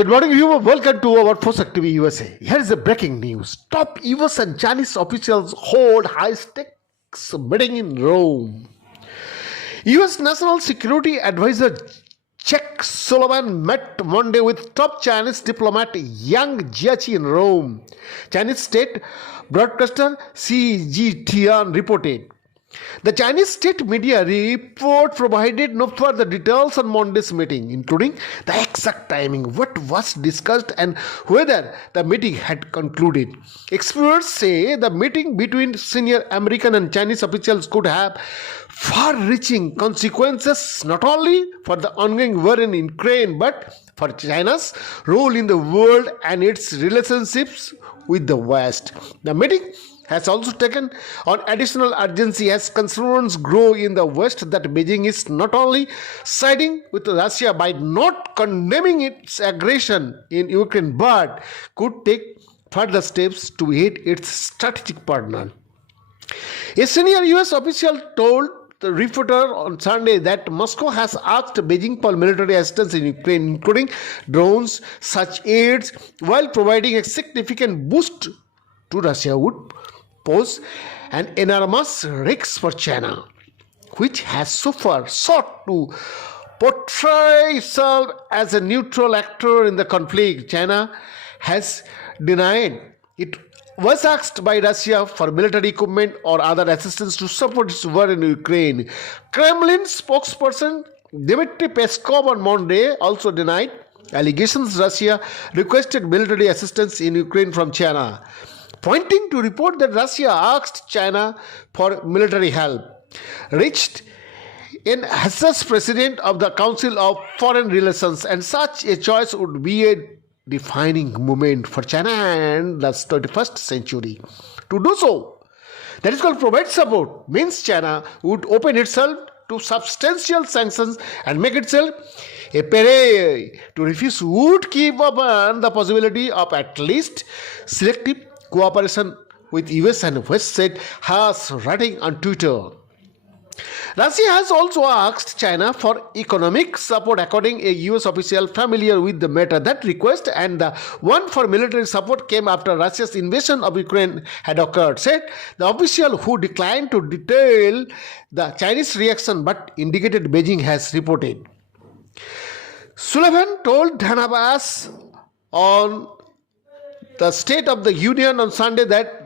Good morning, viewer. Welcome to our Fosak TV USA. Here is the breaking news. Top US and Chinese officials hold high-stakes meeting in Rome. US National Security Advisor Jake Sullivan met Monday with top Chinese diplomat Yang Jiechi in Rome. Chinese state broadcaster CGTN reported. The Chinese state media report provided no further details on Monday's meeting, including the exact timing, what was discussed, and whether the meeting had concluded. Experts say the meeting between senior American and Chinese officials could have far-reaching consequences not only for the ongoing war in Ukraine but for China's role in the world and its relationships with the West. The meeting has also taken on additional urgency as concerns grow in the West that Beijing is not only siding with Russia by not condemning its aggression in Ukraine but could take further steps to aid its strategic partner. A senior US official told the reporter on Sunday that Moscow has asked Beijing for military assistance in Ukraine, including drones, such aids, while providing a significant boost to Russia would pose an enormous risk for China, which has so far sought to portray itself as a neutral actor in the conflict. China has denied it was asked by Russia for military equipment or other assistance to support its war in Ukraine. Kremlin spokesperson Dmitry Peskov on Monday also denied allegations Russia requested military assistance in Ukraine from China, pointing to report that Russia asked China for military help. Reached in Hesse, president of the Council of Foreign Relations, and such a choice would be a defining moment for China and the 21st century. To do so, that is called provide support, means China would open itself to substantial sanctions and make itself a pariah. To refuse would keep open the possibility of at least selective cooperation with US and West, said Haas, writing on Twitter. Russia has also asked China for economic support, according a US official familiar with the matter. That request and the one for military support came after Russia's invasion of Ukraine had occurred, said the official, who declined to detail the Chinese reaction but indicated Beijing has reported. Sullivan told Dan Abbas on the State of the Union on Sunday that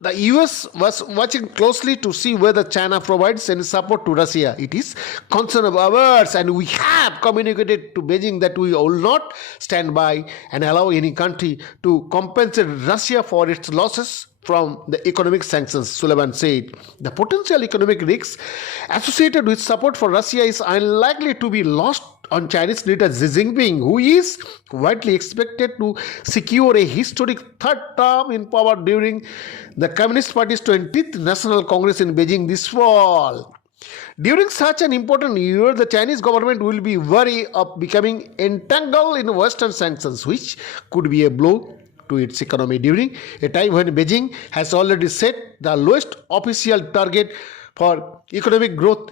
the US was watching closely to see whether China provides any support to Russia. It is concern of ours, and we have communicated to Beijing that we will not stand by and allow any country to compensate Russia for its losses from the economic sanctions, Sullivan said. The potential economic risks associated with support for Russia is unlikely to be lost on Chinese leader Xi Jinping, who is widely expected to secure a historic third term in power during the Communist Party's 20th National Congress in Beijing this fall. During such an important year, the Chinese government will be wary of becoming entangled in Western sanctions, which could be a blow to its economy during a time when Beijing has already set the lowest official target for economic growth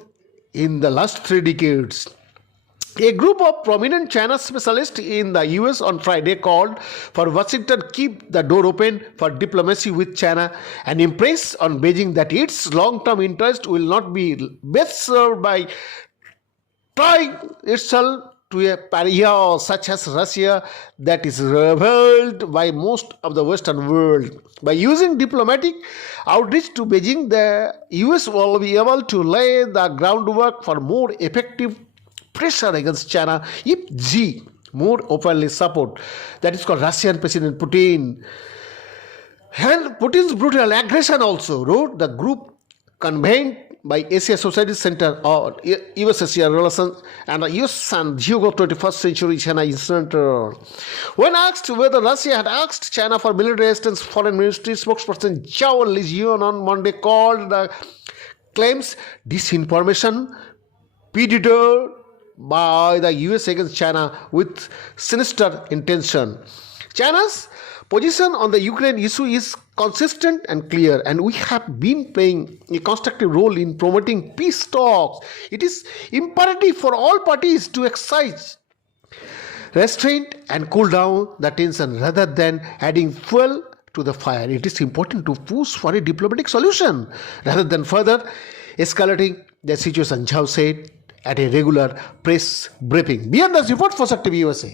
in the last 3 decades. A group of prominent China specialists in the US on Friday called for Washington keep the door open for diplomacy with China and impress on Beijing that its long-term interest will not be best served by tying itself to a pariah such as Russia that is reviled by most of the Western world. By using diplomatic outreach to Beijing, the US will be able to lay the groundwork for more effective pressure against China if Xi more openly support. That is called Russian President Putin. And Putin's brutal aggression also, wrote the group convened by Asia Society Center or US-Asia Relations and the US San Diego 21st Century China Center. When asked whether Russia had asked China for military assistance, Foreign Ministry spokesperson Zhao Lijian on Monday called the claims disinformation, predator by the US against China with sinister intention. China's position on the Ukraine issue is consistent and clear, and we have been playing a constructive role in promoting peace talks. It is imperative for all parties to exercise restraint and cool down the tension rather than adding fuel to the fire. It is important to push for a diplomatic solution rather than further escalating the situation, Zhao said at a regular press briefing. Beyond the report for Shakti USA.